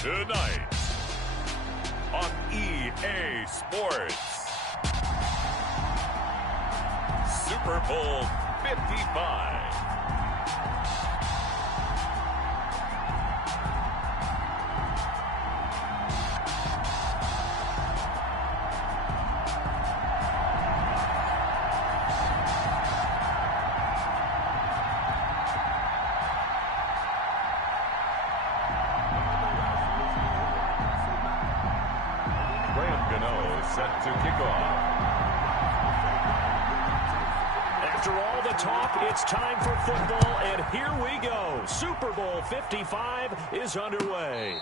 Tonight on EA Sports, Super Bowl 55. Set to kick off. After all the talk, it's time for football, and here we go. Super Bowl 55 is underway.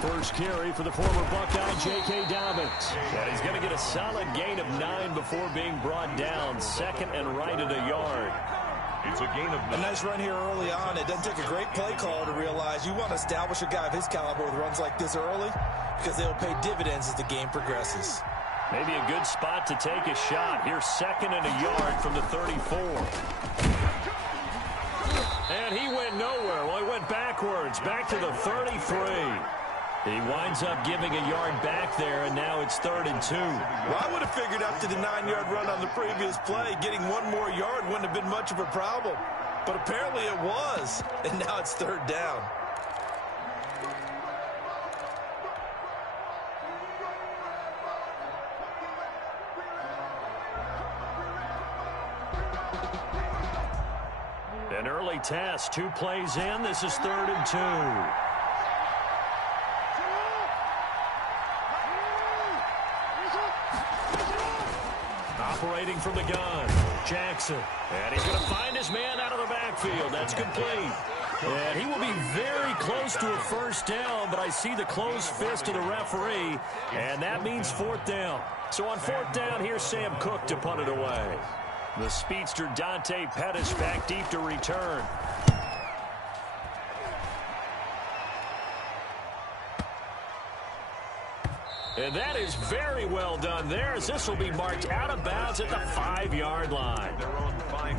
First carry for the former Buckeye, J.K. Dobbins. And he's going to get a solid gain of 9 before being brought down. Second and right at a yard. It's a gain of 9. A nice run here early on. It doesn't take a great play call to realize you want to establish a guy of his caliber with runs like this early because they'll pay dividends as the game progresses. Maybe a good spot to take a shot. Here's second and a yard from the 34. And he went nowhere. Well, he went backwards, back to the 33. He winds up giving a yard back there, and now it's 3rd and 2. Well, I would have figured after the 9-yard run on the previous play, getting one more yard wouldn't have been much of a problem. But apparently it was, and now it's 3rd down. An early test, 2 plays in. This is 3rd and 2. Operating from the gun, Jackson. And he's going to find his man out of the backfield. That's complete. And he will be very close to a first down, but I see the closed fist of the referee, and that means 4th down. So on 4th down, here's Sam Cook to punt it away. The speedster Dante Pettis back deep to return. And that is very well done there, as this will be marked out of bounds at the 5-yard line.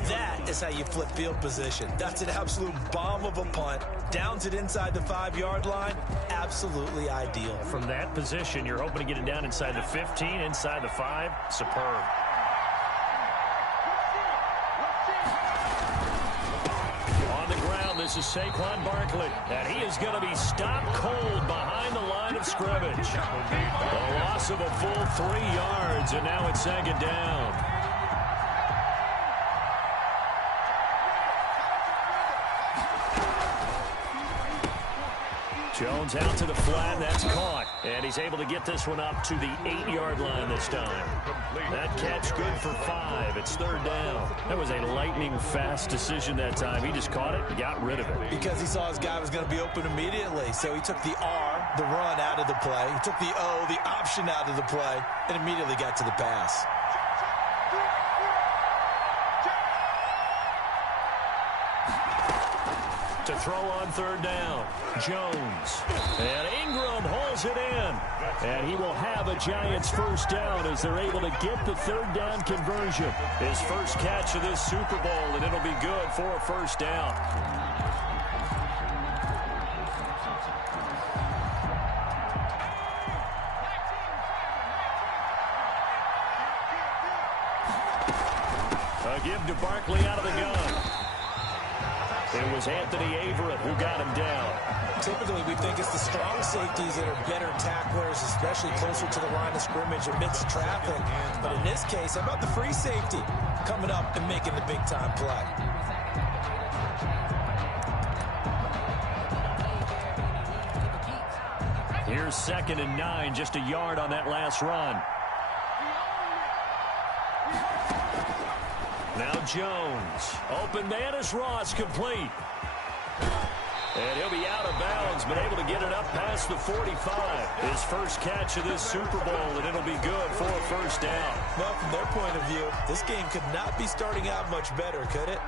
That is how you flip field position. That's an absolute bomb of a punt. Downs it inside the 5-yard line. Absolutely ideal. From that position, you're hoping to get it down inside the 15, inside the 5. Superb. On the ground, this is Saquon Barkley. And he is going to be stopped cold behind the line of scrimmage. A loss of a full 3 yards, and now it's 2nd down. Jones out to the flat. That's caught. And he's able to get this one up to the 8-yard line this time. That catch good for 5. It's 3rd down. That was a lightning-fast decision that time. He just caught it and got rid of it. Because he saw his guy was going to be open immediately. So he took the R, the run, out of the play. He took the O, the option, out of the play, and immediately got to the pass. To throw on 3rd down, Jones. And Ingram holds it in. And he will have a Giants first down as they're able to get the 3rd down conversion. His first catch of this Super Bowl, and it'll be good for a first down. A give to Barkley out of the gun. It was Anthony Averett who got him down. Typically, we think it's the strong safeties that are better tacklers, especially closer to the line of scrimmage amidst traffic. But in this case, how about the free safety coming up and making the big-time play? Here's 2nd and 9, just a yard on that last run. Now Jones. Open man is Ross, complete. And he'll be out of bounds, but able to get it up past the 45. His first catch of this Super Bowl, and it'll be good for a first down. Well, from their point of view, this game could not be starting out much better, could it?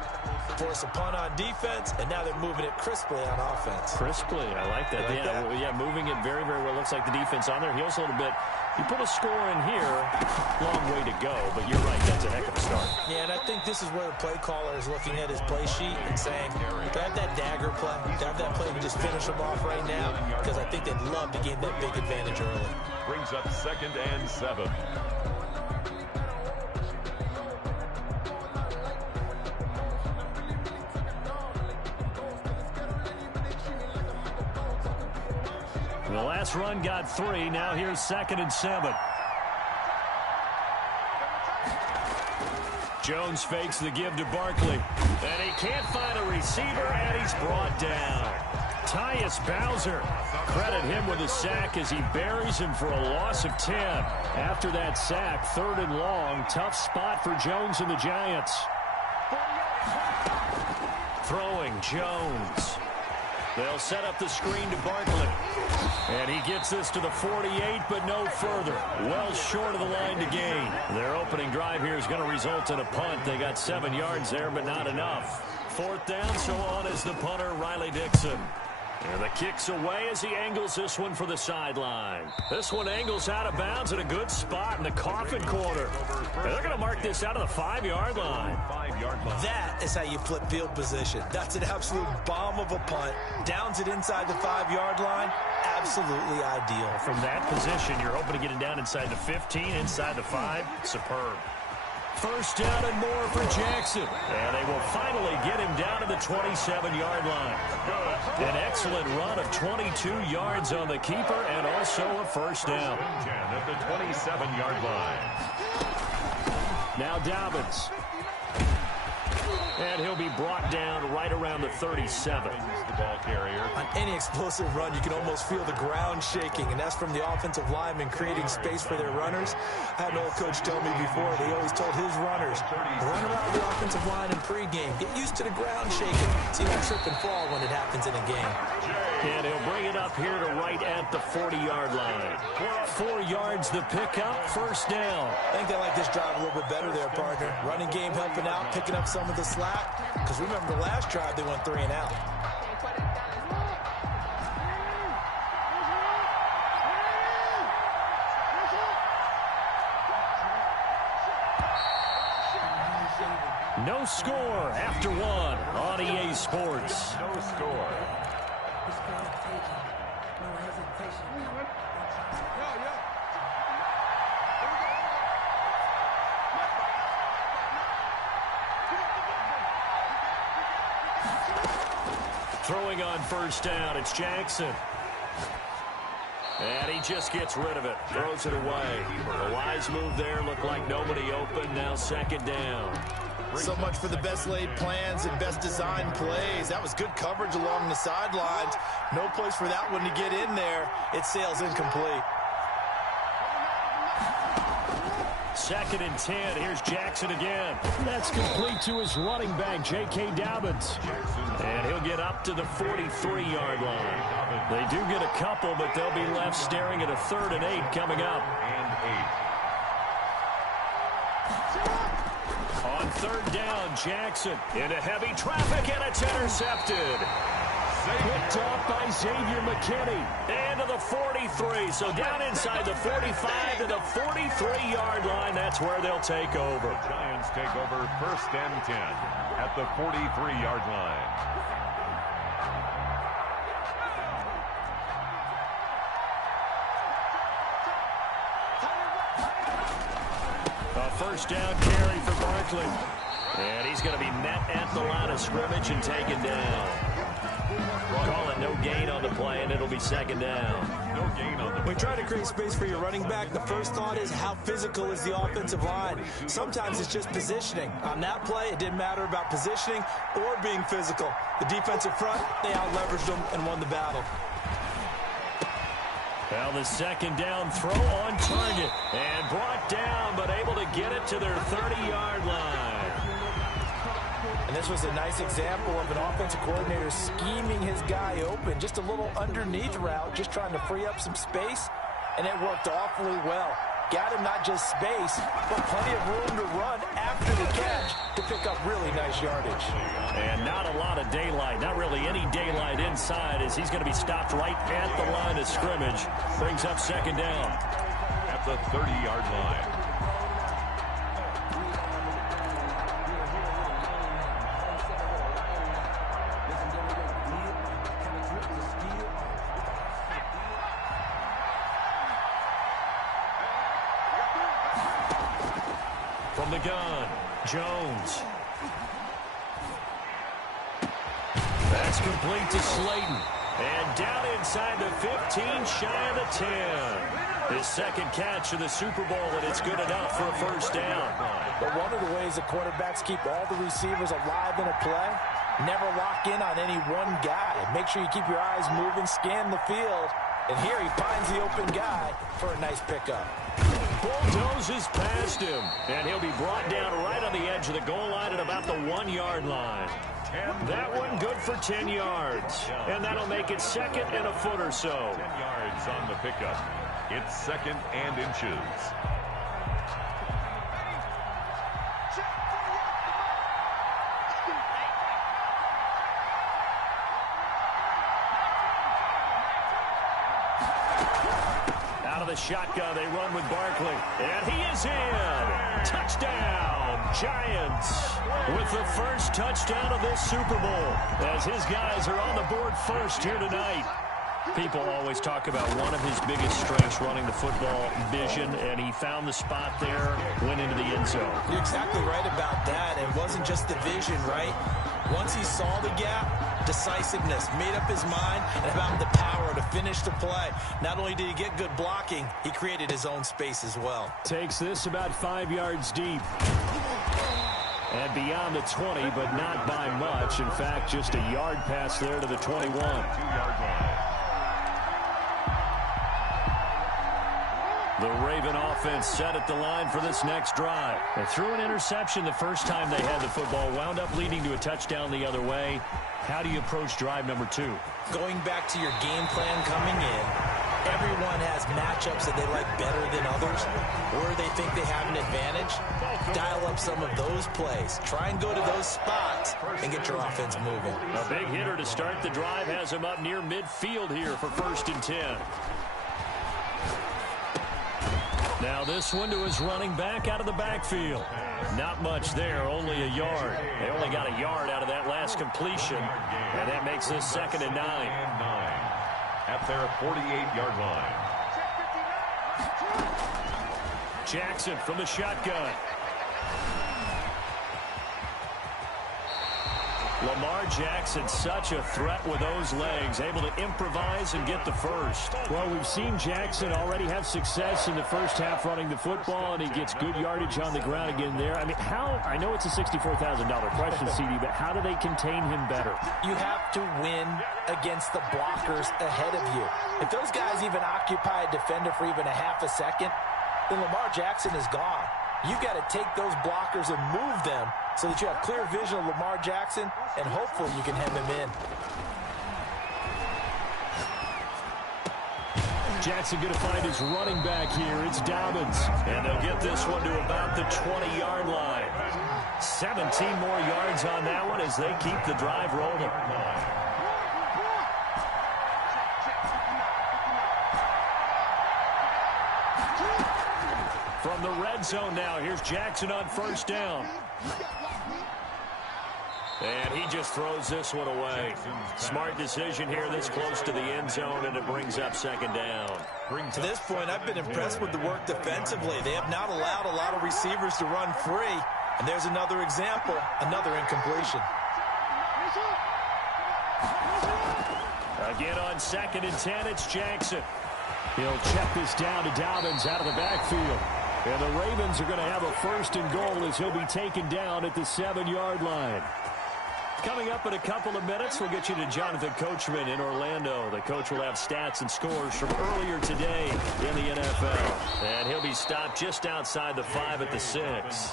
Force a punt on defense, and now they're moving it crisply on offense. Crisply, I like that. Yeah, moving it very, very well. Looks like the defense on there heals a little bit. You put a score in here, long way to go, but you're right, that's a heck of a start. Yeah, and I think this is where the play caller is looking at his play sheet and saying, do I have that dagger play? Do I have that play to just finish them off right now? Because I think they'd love to gain that big advantage early. Brings up 2nd and 7. The last run got 3. Now here's 2nd and 7. Jones fakes the give to Barkley. And he can't find a receiver, and he's brought down. Tyus Bowser. Credit him with a sack as he buries him for a loss of 10. After that sack, 3rd and long. Tough spot for Jones and the Giants. Throwing Jones. They'll set up the screen to Barkley. And he gets this to the 48, but no further. Well short of the line to gain. Their opening drive here is going to result in a punt. They got 7 yards there, but not enough. 4th down, so on is the punter, Riley Dixon. And the kick's away as he angles this one for the sideline. This one angles out of bounds at a good spot in the coffin corner. And they're going to mark this out of the 5-yard line. That is how you flip field position. That's an absolute bomb of a punt. Downs it inside the 5-yard line. Absolutely ideal. From that position, you're hoping to get it down inside the 15, inside the 5. Superb. First down and more for Jackson. And they will finally get him down to the 27-yard line. An excellent run of 22 yards on the keeper and also a first down. 10 at the 27-yard line. Now Dobbins. And he'll be brought down right around the 37. The ball carrier. On any explosive run, you can almost feel the ground shaking, and that's from the offensive linemen creating space for their runners. I had an old coach tell me before, they always told his runners, run around the offensive line in pregame. Get used to the ground shaking. So you don't trip and fall when it happens in a game. And he'll bring it up here to right at the 40-yard line. 4 yards the pickup, first down. I think they like this drive a little bit better there, partner. Running game helping out, picking up some of the slack. Because remember the last drive, they went 3 and out. No score after 1 on EA Sports. No score. Throwing on first down, it's Jackson. And he just gets rid of it, throws it away. A wise move there, looked like nobody open, now 2nd down. So much for the best laid plans and best designed plays. That was good coverage along the sidelines. No place for that one to get in there. It sails incomplete. 2nd and 10. Here's Jackson again. That's complete to his running back, J.K. Dobbins. And he'll get up to the 43-yard line. They do get a couple, but they'll be left staring at a 3rd and 8 coming up. And 8. On 3rd down, Jackson into heavy traffic, and it's intercepted. Picked off by Xavier McKinney. And to the 43. So down inside the 45 to the 43-yard line. That's where they'll take over. The Giants take over 1st and 10 at the 43-yard line. A first down carry for Barkley. And he's going to be met at the line of scrimmage and taken down. Call it no gain on the play, and it'll be 2nd down. No gain on the When you try to create space for your running back, the first thought is how physical is the offensive line. Sometimes it's just positioning. On that play, it didn't matter about positioning or being physical. The defensive front, they out-leveraged them and won the battle. Well, the 2nd down throw on target. And brought down, but able to get it to their 30-yard line. And this was a nice example of an offensive coordinator scheming his guy open. Just a little underneath route, just trying to free up some space, and it worked awfully well. Got him not just space, but plenty of room to run after the catch to pick up really nice yardage. And not a lot of daylight, not really any daylight inside, as he's going to be stopped right at the line of scrimmage. Brings up second down. At the 30-yard line. From the gun, Jones. That's complete to Slayton. And down inside the 15, shy of the 10. His second catch of the Super Bowl, and it's good enough for a first down. But one of the ways the quarterbacks keep all the receivers alive in a play, never lock in on any one guy. Make sure you keep your eyes moving, scan the field. And here he finds the open guy for a nice pickup. Bulldozes past him, and he'll be brought down right on the edge of the goal line at about the 1-yard line. That one good for 10 yards, and that'll make it second and a foot or so. 10 yards on the pickup. It's second and inches. The shotgun, they run with Barkley, and he is in. Touchdown, Giants, with the first touchdown of this Super Bowl, as his guys are on the board first here tonight. People always talk about one of his biggest strengths, running the football, vision, and he found the spot there, went into the end zone. You're exactly right about that. It wasn't just the vision, right? Once he saw the gap, decisiveness, made up his mind, and about the power to finish the play. Not only did he get good blocking, he created his own space as well. Takes this about 5 yards deep. And beyond the 20, but not by much. In fact, just a yard pass there to the 21. 2-yard line. The Raven offense set at the line for this next drive. They threw an interception the first time they had the football, wound up leading to a touchdown the other way. How do you approach drive number 2? Going back to your game plan coming in, everyone has matchups that they like better than others, or they think they have an advantage. Dial up some of those plays. Try and go to those spots and get your offense moving. A big hitter to start the drive has him up near midfield here for 1st and 10. Now this one to his running back out of the backfield. Not much there, only a yard. They only got a yard out of that last completion, and that makes this 2nd and 9. At their 48-yard line. Jackson from the shotgun. Lamar Jackson, such a threat with those legs, able to improvise and get the first. Well, we've seen Jackson already have success in the first half running the football, and he gets good yardage on the ground again there. I mean, I know it's a $64,000 question, CD, but how do they contain him better? You have to win against the blockers ahead of you. If those guys even occupy a defender for even a half a second, then Lamar Jackson is gone. You've got to take those blockers and move them so that you have clear vision of Lamar Jackson, and hopefully you can hem him in. Jackson going to find his running back here. It's Dobbins. And they'll get this one to about the 20-yard line. 17 more yards on that one as they keep the drive rolling. From the red zone now, here's Jackson on 1st down. And he just throws this one away. Smart decision here this close to the end zone, and it brings up 2nd down. To this point, I've been impressed with the work defensively. They have not allowed a lot of receivers to run free. And there's another example, another incompletion. Again on 2nd and 10, it's Jackson. He'll check this down to Dobbins out of the backfield. And the Ravens are going to have a 1st and goal as he'll be taken down at the 7-yard line. Coming up in a couple of minutes, we'll get you to Jonathan Coachman in Orlando. The coach will have stats and scores from earlier today in the NFL. And he'll be stopped just outside the 5 at the 6.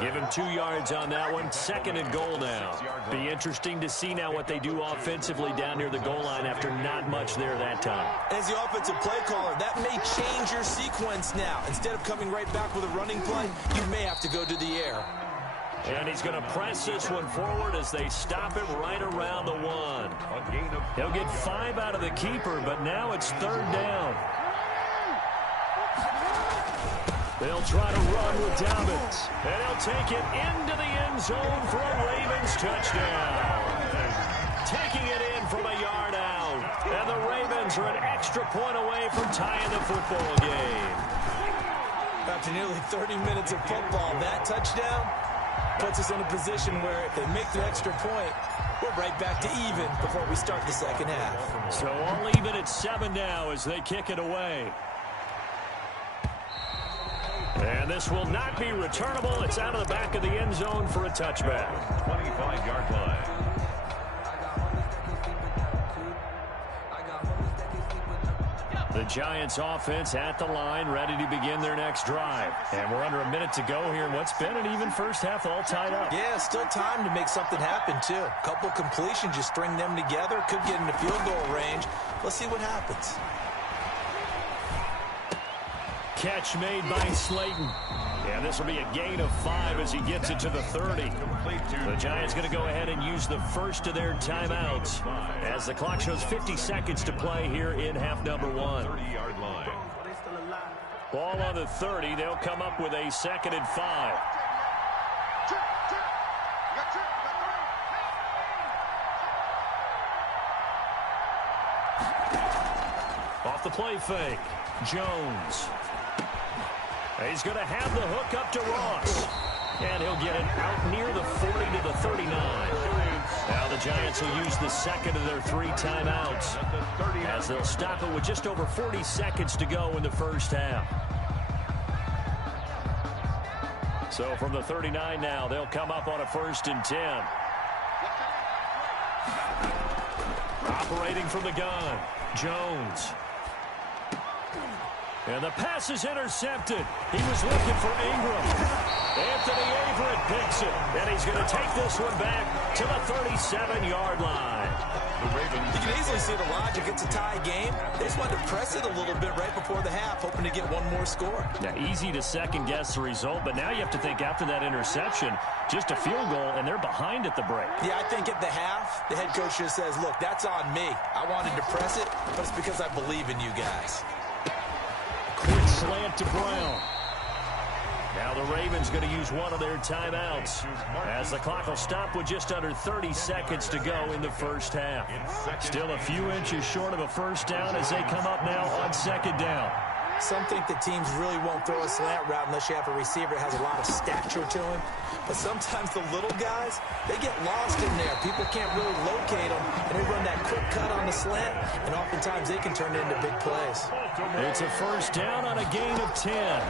Give him 2 yards on that one. 2nd and goal now. Be interesting to see now what they do offensively down near the goal line after not much there that time. As the offensive play caller, that may change your sequence now. Instead of coming right back with a running play, you may have to go to the air. And he's going to press this one forward as they stop him right around the 1. He'll get 5 out of the keeper, but now it's 3rd down. They'll try to run with Dobbins. And he'll take it into the end zone for a Ravens touchdown. Taking it in from a yard out. And the Ravens are an extra point away from tying the football game. After nearly 30 minutes of football, that touchdown puts us in a position where if they make the extra point, we're right back to even before we start the second half. So all even at 7 now as they kick it away. And this will not be returnable. It's out of the back of the end zone for a touchback. 25-yard line. The Giants offense at the line, ready to begin their next drive. And we're under a minute to go here in what's been an even first half, all tied up. Yeah, still time to make something happen, too. A couple completions, just string them together. Could get into field goal range. Let's see what happens. Catch made by Slayton. Yeah, this will be a gain of 5 as he gets it to the 30. The Giants going to go ahead and use the first of their timeouts as the clock shows 50 seconds to play here in half number 1. 30-yard line. Ball on the 30. They'll come up with a 2nd and 5. Off the play fake. Jones. He's going to have the hook up to Ross. And he'll get it out near the 40 to the 39. Now the Giants will use the 2nd of their 3 timeouts as they'll stop it with just over 40 seconds to go in the first half. So from the 39 now, they'll come up on a 1st and 10. Operating from the gun, Jones. And the pass is intercepted. He was looking for Ingram. Anthony Averett picks it. And he's going to take this one back to the 37-yard line. You can easily see the logic. It's a tie game. They just wanted to press it a little bit right before the half, hoping to get one more score. Now, easy to second-guess the result, but now you have to think after that interception, just a field goal, and they're behind at the break. Yeah, I think at the half, the head coach just says, look, that's on me. I wanted to press it, but it's because I believe in you guys. Quick slant to Brown. Now the Ravens going to use one of their timeouts as the clock will stop with just under 30 seconds to go in the first half. Still a few inches short of a first down as they come up now on 2nd down. Some think the teams really won't throw a slant route unless you have a receiver that has a lot of stature to him. But sometimes the little guys, they get lost in there. People can't really locate them, and they run that quick cut on the slant, and oftentimes they can turn it into big plays. It's a first down on a gain of 10.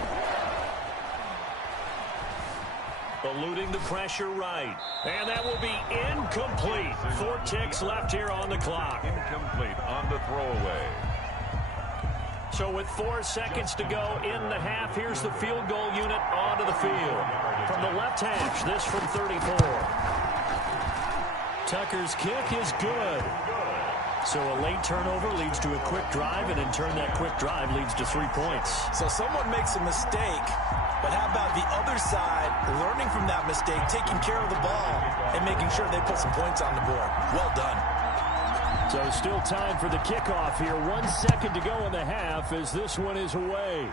Eluding the pressure right. And that will be incomplete. 4 ticks left here on the clock. Incomplete on the throwaway. So with 4 seconds to go in the half, here's the field goal unit onto the field. From the left hash, this from 34. Tucker's kick is good. So a late turnover leads to a quick drive, and in turn that quick drive leads to 3 points. So someone makes a mistake, but how about the other side learning from that mistake, taking care of the ball, and making sure they put some points on the board? Well done. So still time for the kickoff here. 1 second to go in the half as this one is away.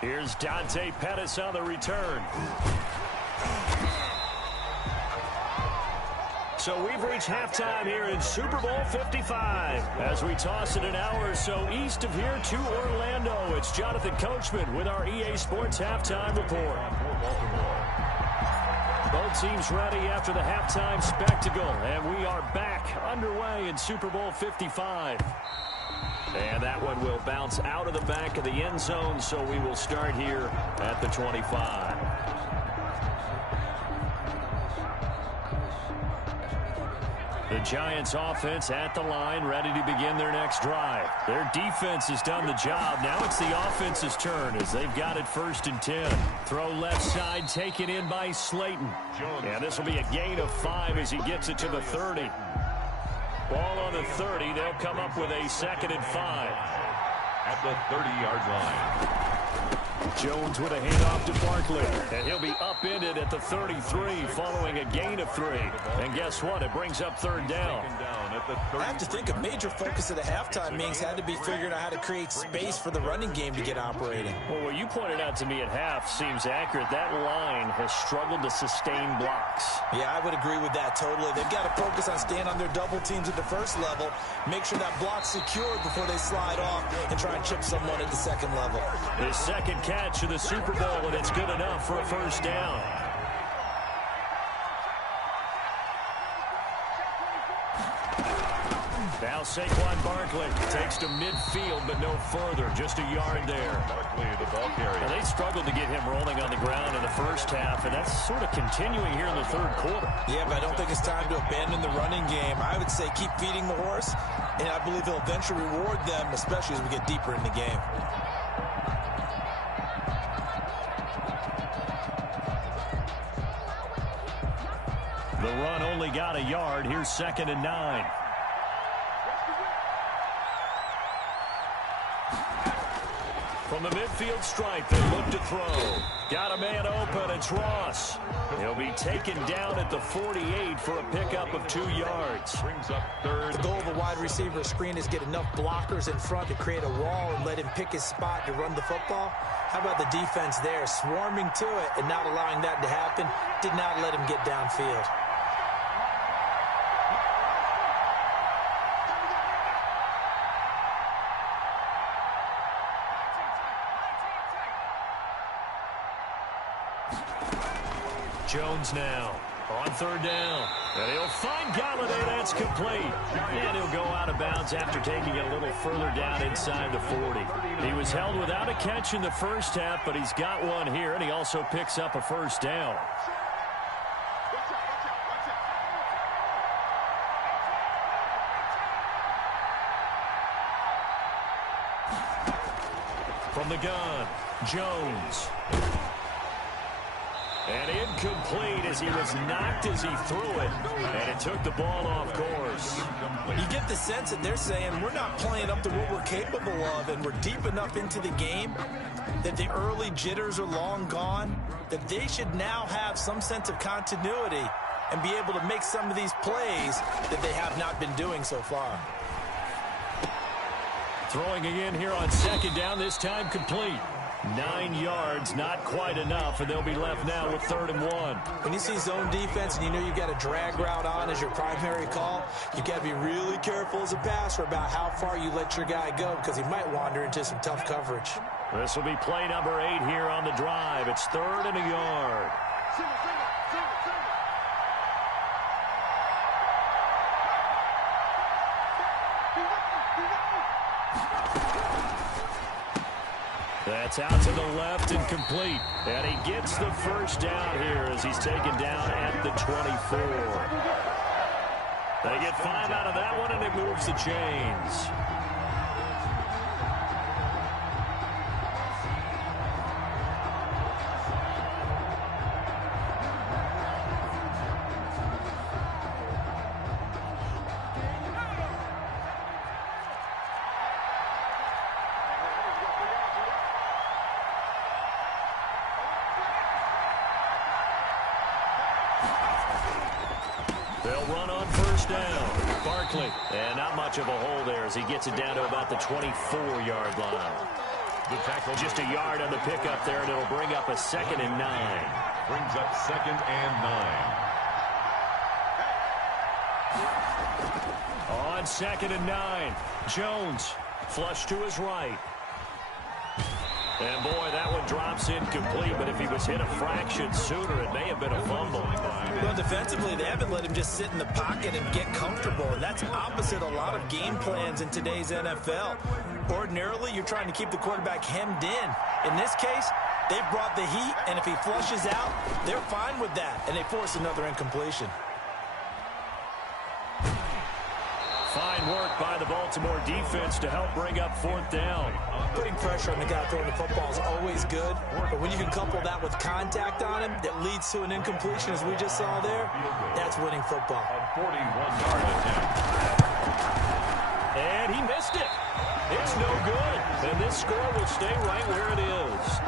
Here's Dante Pettis on the return. So we've reached halftime here in Super Bowl 55. As we toss it an hour or so east of here to Orlando, it's Jonathan Coachman with our EA Sports Halftime Report. Both teams ready after the halftime spectacle, and we are back underway in Super Bowl 55. And that one will bounce out of the back of the end zone, so we will start here at the 25. The Giants offense at the line, ready to begin their next drive. Their defense has done the job. Now it's the offense's turn as they've got it 1st and 10. Throw left side, taken in by Slayton. And this will be a gain of 5 as he gets it to the 30. Ball on the 30. They'll come up with a 2nd and 5. At the 30-yard line. Jones with a handoff to Barkley. And he'll be upended at the 33 following a gain of 3. And guess what? It brings up 3rd down. I have to think a major focus of the halftime meetings had to be figuring out how to create space for the running game to get operating. Well, what you pointed out to me at half seems accurate. That line has struggled to sustain blocks. Yeah, I would agree with that totally. They've got to focus on staying on their double teams at the first level, make sure that block's secured before they slide off and try and chip someone at the second level. His second catch of the Super Bowl, and it's good enough for a 1st down. Now Saquon Barkley takes to midfield, but no further. Just a yard there. Barkley, the ball carrier. Now, they struggled to get him rolling on the ground in the first half, and that's sort of continuing here in the 3rd quarter. Yeah, but I don't think it's time to abandon the running game. I would say keep feeding the horse, and I believe he'll eventually reward them, especially as we get deeper in the game. The run only got a yard. Here's 2nd and 9. From the midfield stripe, they look to throw. Got a man open. It's Ross. He'll be taken down at the 48 for a pickup of 2 yards. Brings up 3rd. The goal of a wide receiver screen is get enough blockers in front to create a wall and let him pick his spot to run the football. How about the defense there, swarming to it and not allowing that to happen? Did not let him get downfield. Jones now on 3rd down. And he'll find Golladay. That's complete. And he'll go out of bounds after taking it a little further down inside the 40. He was held without a catch in the first half, but he's got one here, and he also picks up a 1st down. From the gun, Jones. And incomplete as he was knocked as he threw it. And it took the ball off course. You get the sense that they're saying we're not playing up to what we're capable of, and we're deep enough into the game that the early jitters are long gone, that they should now have some sense of continuity and be able to make some of these plays that they have not been doing so far. Throwing again here on 2nd down, this time complete. 9 yards, not quite enough, and they'll be left now with 3rd and 1. When you see zone defense and you know you've got a drag route on as your primary call, you've got to be really careful as a passer about how far you let your guy go because he might wander into some tough coverage. This will be play number 8 here on the drive. It's 3rd and a yard. That's out to the left and complete. And he gets the 1st down here as he's taken down at the 24. They get 5 out of that one, and it moves the chains. They'll run on 1st down. Barkley. And not much of a hole there as he gets it down to about the 24-yard line. The tackle Just a yard on the pickup there, and it'll bring up a 2nd and 9. brings up 2nd and 9. On 2nd and 9, Jones flush to his right. And, boy, that one drops incomplete, but if he was hit a fraction sooner, it may have been a fumble. Well, defensively, they haven't let him just sit in the pocket and get comfortable, and that's opposite a lot of game plans in today's NFL. Ordinarily, you're trying to keep the quarterback hemmed in. In this case, they've brought the heat, and if he flushes out, they're fine with that, and they force another incompletion. work by the Baltimore defense to help bring up fourth down. Putting pressure on the guy throwing the football is always good, but when you can couple that with contact on him that leads to an incompletion, as we just saw there, that's winning football. A 41-yard attempt. And he missed it. It's no good. And this score will stay right where it is.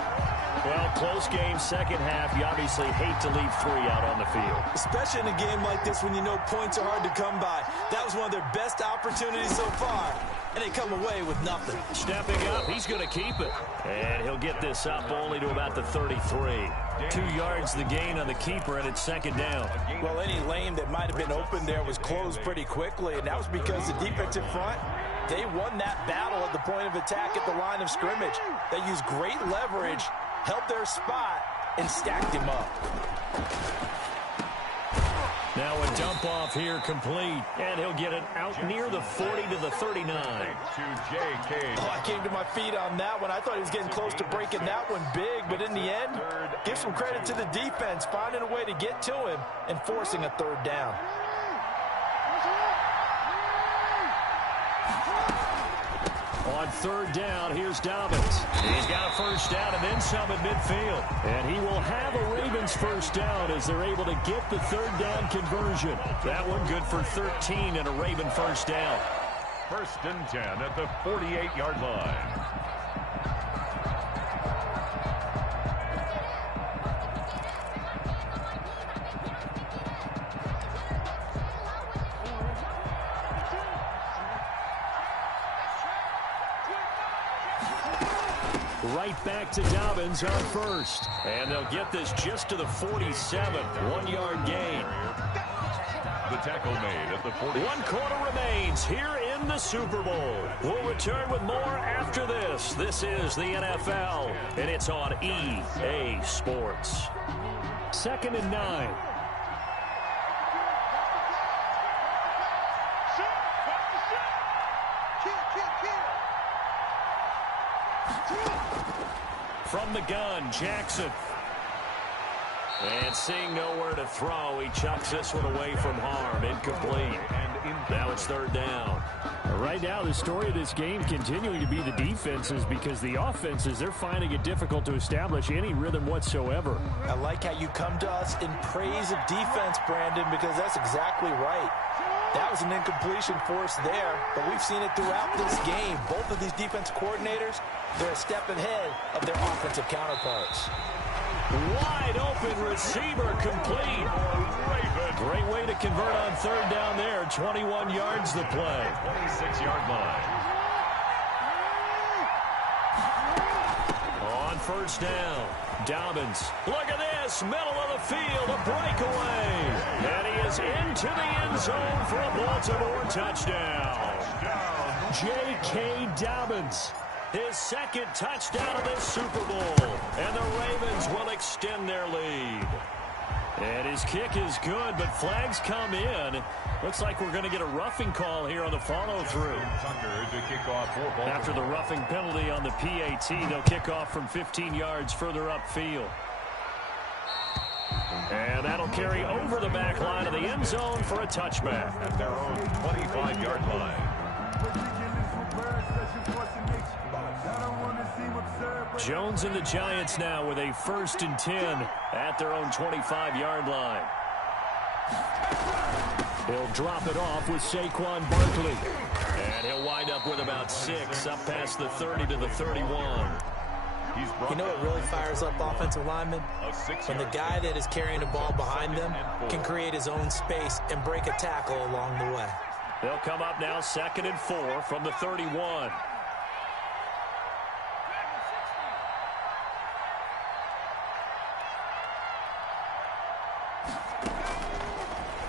Well, close game, second half. You obviously hate to leave 3 out on the field. Especially in a game like this when you know points are hard to come by. That was one of their best opportunities so far, and they come away with nothing. Stepping up, he's going to keep it. And he'll get this up only to about the 33. 2 yards the gain on the keeper, and it's second down. Well, any lane that might have been open there was closed pretty quickly, and that was because the defensive front, they won that battle at the point of attack at the line of scrimmage. They used great leverage, held their spot, and stacked him up. Now a dump off here complete, and he'll get it out near the 40 to the 39. To J.K. Oh, I came to my feet on that one. I thought he was getting close to breaking that one big, but in the end, give some credit to the defense, finding a way to get to him and forcing a third down. On third down, here's Dobbins. He's got a first down and then some at midfield. And he will have a Ravens first down as they're able to get the third down conversion. That one good for 13 and a Raven first down. First and 10 at the 48-yard line. Right back to Dobbins on first. And they'll get this just to the 47. 1-yard gain. The tackle made at the 40. 1 quarter remains here in the Super Bowl. We'll return with more after this. This is the NFL, and it's on EA Sports. 2nd and 9. From the gun, Jackson. And seeing nowhere to throw, he chucks this one away from harm. Incomplete. Now it's third down. Right now, the story of this game continuing to be the defenses, because the offenses, they're finding it difficult to establish any rhythm whatsoever. I like how you come to us in praise of defense, Brandon, because that's exactly right. That was an incompletion force there, but we've seen it throughout this game. Both of these defense coordinators, they're a step ahead of their offensive counterparts. Wide open receiver complete. Great way to convert on third down there. 21 yards the play. 26-yard line. On first down, Dobbins. Look at this, middle of the field, a breakaway. And he is into the end zone for a Baltimore touchdown. J.K. Dobbins. His second touchdown of this Super Bowl. And the Ravens will extend their lead. And his kick is good, but flags come in. Looks like we're going to get a roughing call here on the follow-through. After the roughing penalty on the PAT, they'll kick off from 15 yards further upfield. And that'll carry over the back line of the end zone for a touchback. At their own 25-yard line. Jones and the Giants now with a 1st and 10 at their own 25-yard line. He'll drop it off with Saquon Barkley. And he'll wind up with about 6 up past the 30 to the 31. You know what really fires up offensive linemen? When the guy that is carrying the ball behind them can create his own space and break a tackle along the way. They'll come up now 2nd and 4 from the 31.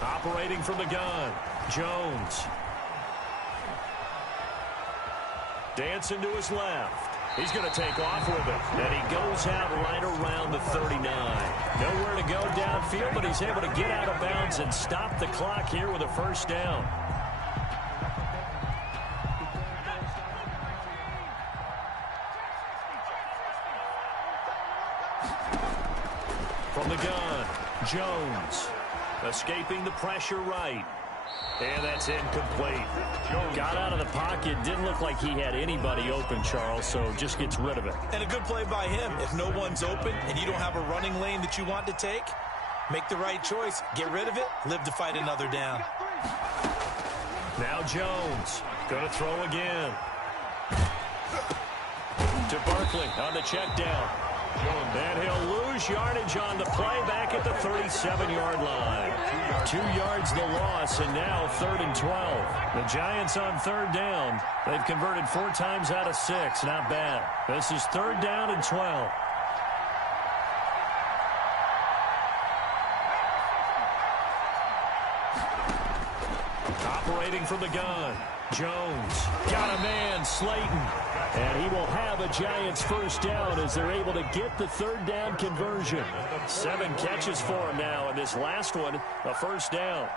Operating from the gun, Jones. Dancing to his left. He's going to take off with it. And he goes out right around the 39. Nowhere to go downfield, but he's able to get out of bounds and stop the clock here with a first down. From the gun, Jones. Escaping the pressure right. And that's incomplete. Got out of the pocket. Didn't look like he had anybody open, Charles, so just gets rid of it. And a good play by him. If no one's open and you don't have a running lane that you want to take, make the right choice. Get rid of it. Live to fight another down. Now Jones. Going to throw again. To Barkley on the check down. And he'll lose yardage on the play back at the 37-yard line. 2 yards the loss, and now 3rd and 12. The Giants on 3rd down. They've converted 4 times out of 6. Not bad. This is 3rd down and 12. Operating from the gun. Jones got a man, Slayton. And he will have a Giants first down as they're able to get the 3rd down conversion. 7 catches for him now, and this last one, a first down.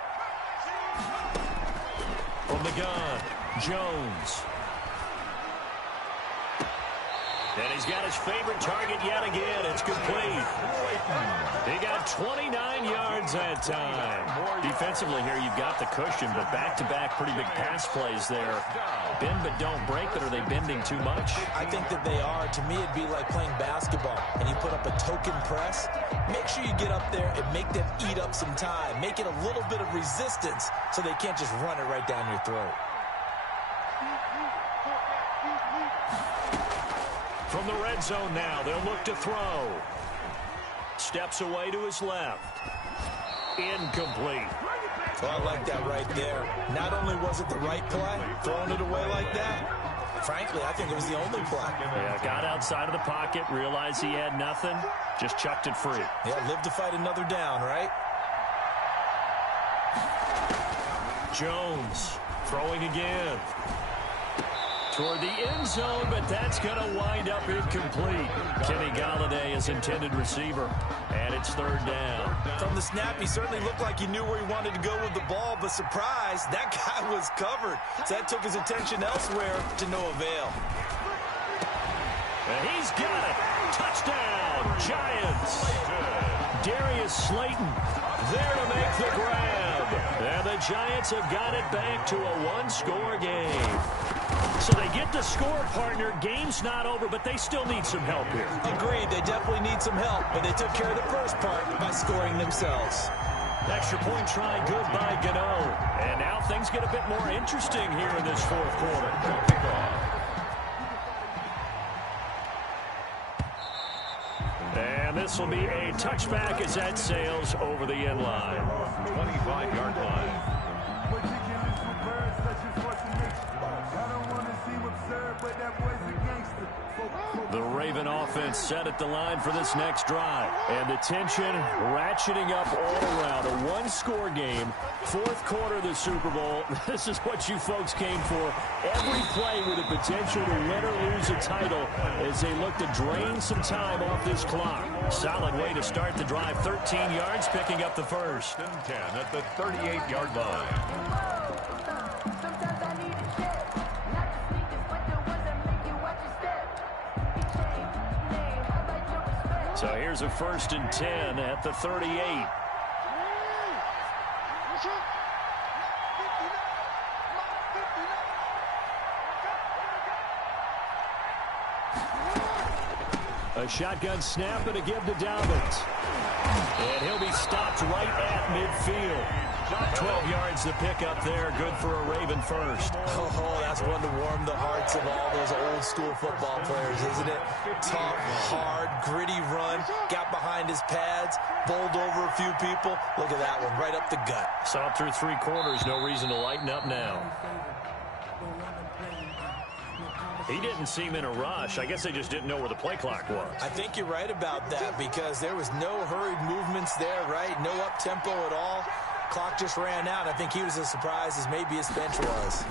From the gun, Jones. And he's got his favorite target yet again. It's complete. He got 29 yards that time. Defensively here, you've got the cushion, but back-to-back pretty big pass plays there. Bend but don't break, but are they bending too much? I think that they are. To me, it'd be like playing basketball, and you put up a token press. Make sure you get up there and make them eat up some time. Make it a little bit of resistance so they can't just run it right down your throat. From the red zone now, they'll look to throw. Steps away to his left. Incomplete. Well, I like that right there. Not only was it the right play, throwing it away like that, frankly, I think it was the only play. Yeah, got outside of the pocket, realized he had nothing, just chucked it free. Yeah, live to fight another down, right? Jones throwing again. Toward the end zone, but that's going to wind up incomplete. Kenny Golladay is intended receiver, and it's 3rd down. From the snap, he certainly looked like he knew where he wanted to go with the ball, but surprise, that guy was covered. So that took his attention elsewhere to no avail. And he's got it. Touchdown, Giants. Darius Slayton there to make the grab. And the Giants have got it back to a 1-score game. So they get the score, partner. Game's not over, but they still need some help here. Agreed. They definitely need some help, but they took care of the first part by scoring themselves. Extra point try good by Gano. And now things get a bit more interesting here in this 4th quarter. And this will be a touchback as that sails over the end line. 25-yard line. The Raven offense set at the line for this next drive. And the tension ratcheting up all around. A 1-score game. 4th quarter of the Super Bowl. This is what you folks came for. Every play with the potential to win or lose a title as they look to drain some time off this clock. Solid way to start the drive. 13 yards, picking up the first. 10 at the 38-yard line. So here's a 1st and 10 at the 38. A shotgun snap and a give to Dobbins. And he'll be stopped right at midfield. 12 yards to pick up there. Good for a Raven first. Oh, that's one to warm the hearts of all those old-school football players, isn't it? Tough, hard, gritty run. Got behind his pads, bowled over a few people. Look at that one, right up the gut. Saw it through 3 quarters. No reason to lighten up now. He didn't seem in a rush. I guess they just didn't know where the play clock was. I think you're right about that because there was no hurried movements there, right? No up-tempo at all. Clock just ran out. I think he was as surprised as maybe his bench was.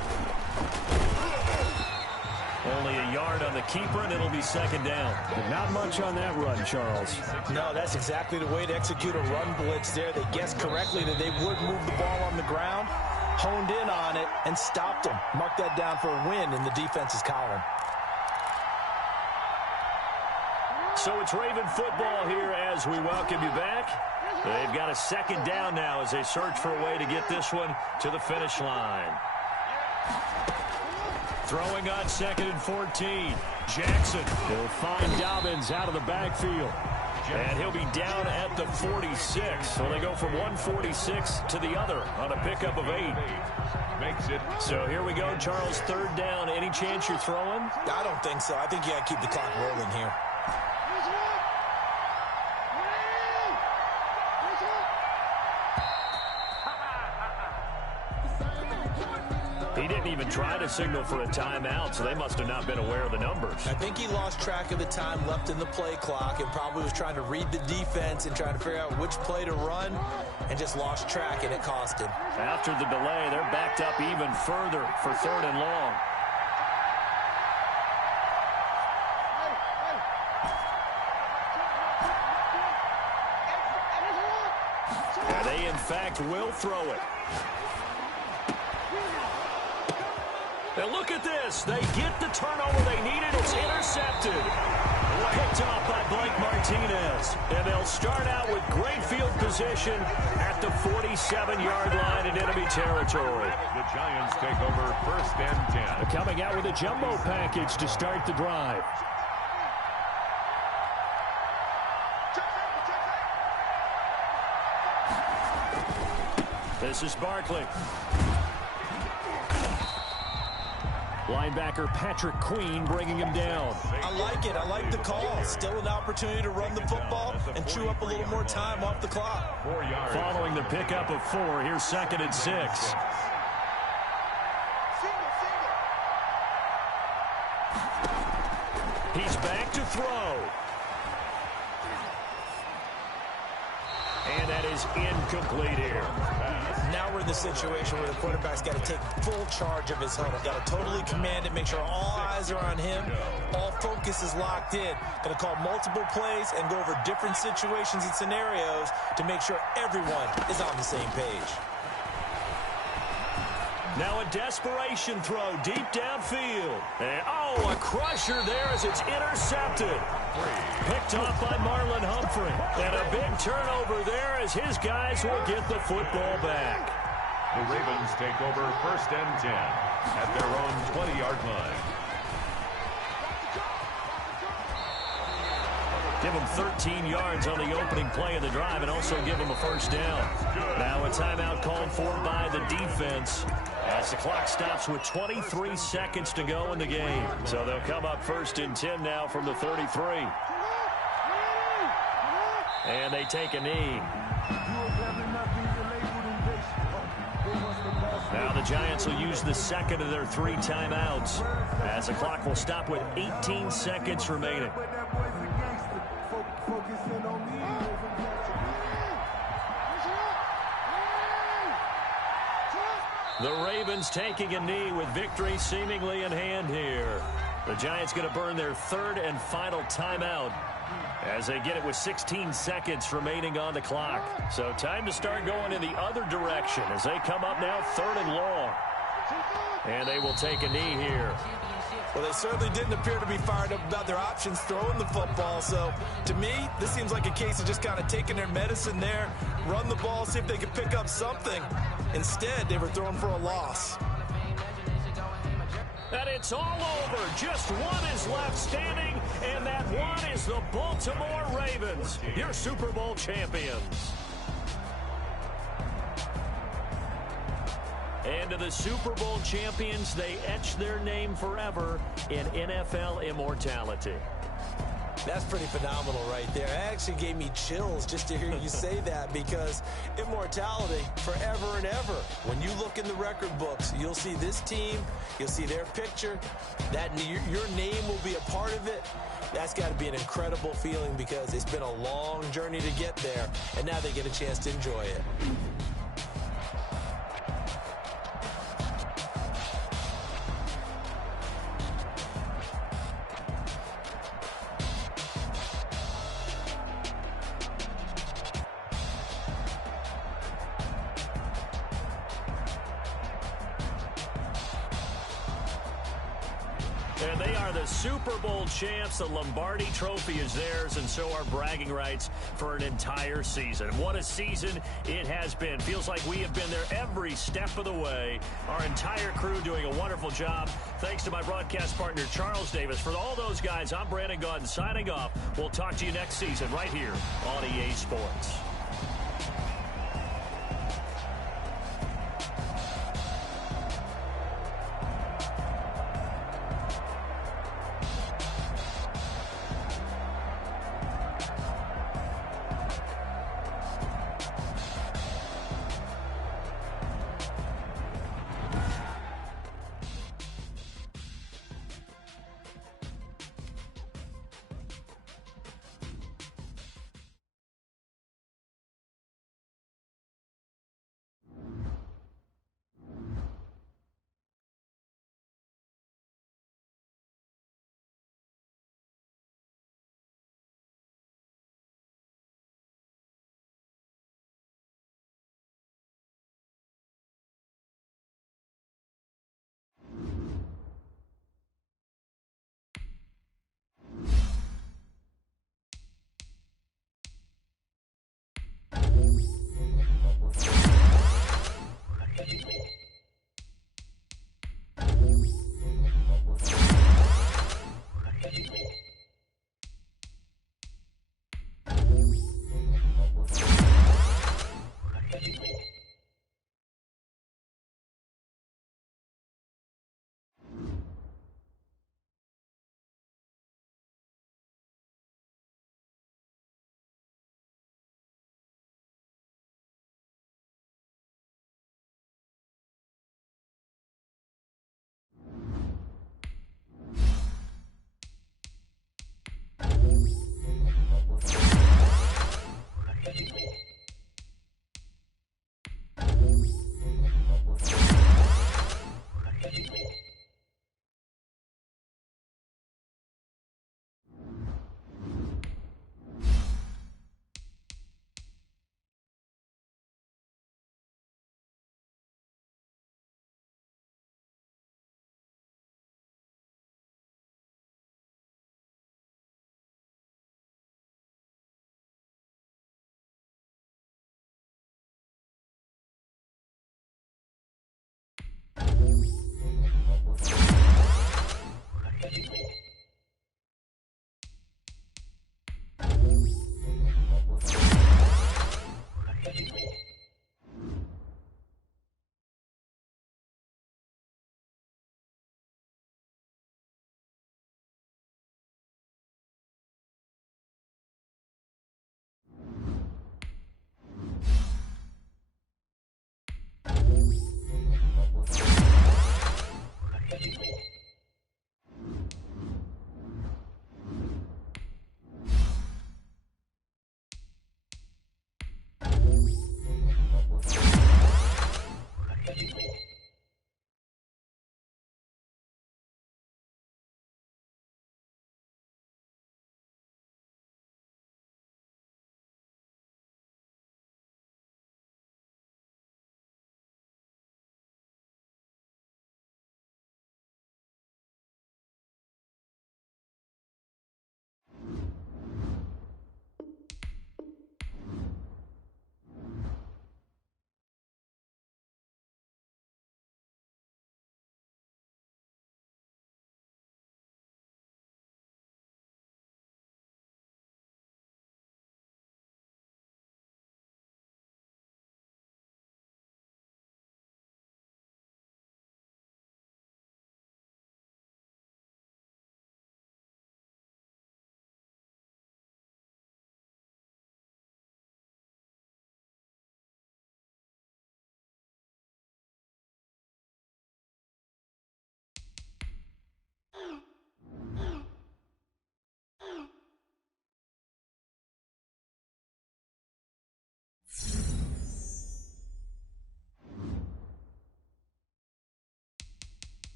Only a yard on the keeper, and it'll be 2nd down. Not much on that run, Charles. No, that's exactly the way to execute a run blitz there. They guessed correctly that they would move the ball on the ground, honed in on it, and stopped them. Mark that down for a win in the defense's column. So it's Raven football here as we welcome you back. They've got a second down now as they search for a way to get this one to the finish line. Throwing on 2nd and 14. Jackson will find Dobbins out of the backfield. And he'll be down at the 46. So they go from 146 to the other on a pickup of 8. Makes it. So here we go, Charles, 3rd down. Any chance you're throwing? I don't think so. I think you got to keep the clock rolling here. He didn't even try to signal for a timeout, so they must have not been aware of the numbers. I think he lost track of the time left in the play clock and probably was trying to read the defense and trying to figure out which play to run and just lost track, and it cost him. After the delay, they're backed up even further for 3rd and long. And they, in fact, will throw it. And look at this. They get the turnover they needed. It's intercepted. Picked off by Blake Martinez. And they'll start out with great field position at the 47-yard line in enemy territory. The Giants take over 1st and 10. Coming out with a jumbo package to start the drive. This is Barkley. Linebacker Patrick Queen bringing him down. I like it. I like the call. Still an opportunity to run the football and chew up a little more time off the clock. 4 yards. Following the pickup of 4, here's 2nd and 6. He's back to throw. And that is incomplete here. Now we're in the situation where the quarterback's got to take full charge of his huddle. Got to totally command it, make sure all eyes are on him. All focus is locked in. Going to call multiple plays and go over different situations and scenarios to make sure everyone is on the same page. Now a desperation throw deep downfield. And, oh, a crusher there as it's intercepted. Picked off by Marlon Humphrey. And a big turnover there as his guys will get the football back. The Ravens take over 1st and 10 at their own 20-yard line. Give them 13 yards on the opening play of the drive and also give them a 1st down. Now a timeout called for by the defense as the clock stops with 23 seconds to go in the game. So they'll come up 1st and 10 now from the 33. And they take a knee. Now the Giants will use the 2nd of their 3 timeouts as the clock will stop with 18 seconds remaining. The Ravens taking a knee with victory seemingly in hand here. The Giants going to burn their 3rd and final timeout as they get it with 16 seconds remaining on the clock. So time to start going in the other direction as they come up now 3rd and long. And they will take a knee here. Well, they certainly didn't appear to be fired up about their options throwing the football. So, to me, this seems like a case of just kind of taking their medicine there, run the ball, see if they could pick up something. Instead, they were throwing for a loss. And it's all over. Just one is left standing, and that one is the Baltimore Ravens, your Super Bowl champions. And to the Super Bowl champions, they etch their name forever in NFL immortality. That's pretty phenomenal right there. It actually gave me chills just to hear you say that, because immortality forever and ever. When you look in the record books, you'll see this team, you'll see their picture, that your name will be a part of it. That's got to be an incredible feeling because it's been a long journey to get there, and now they get a chance to enjoy it. And they are the Super Bowl champs. The Lombardi Trophy is theirs, and so are bragging rights for an entire season. What a season it has been. Feels like we have been there every step of the way. Our entire crew doing a wonderful job. Thanks to my broadcast partner, Charles Davis. For all those guys, I'm Brandon Gaudin signing off. We'll talk to you next season right here on EA Sports.